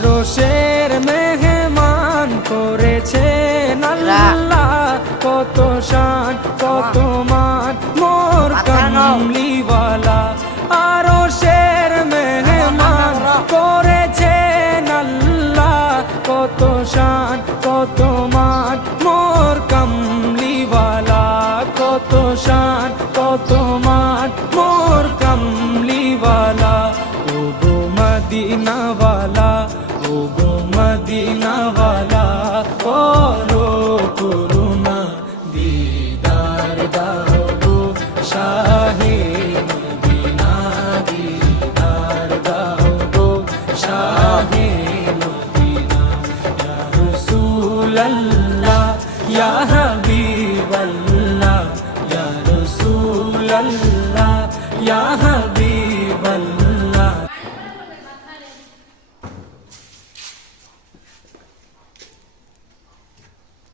আরশের মেহমান করেছেন আল্লাহ, কত শান কত মান মোর কামলিওয়ালা। আরশের মেহমান করেছেন আল্লাহ, কত শান কত মান মোর কামলিওয়ালা, কত শান কত মান মোর কামলিওয়ালা। ও গো মদিনাওয়ালা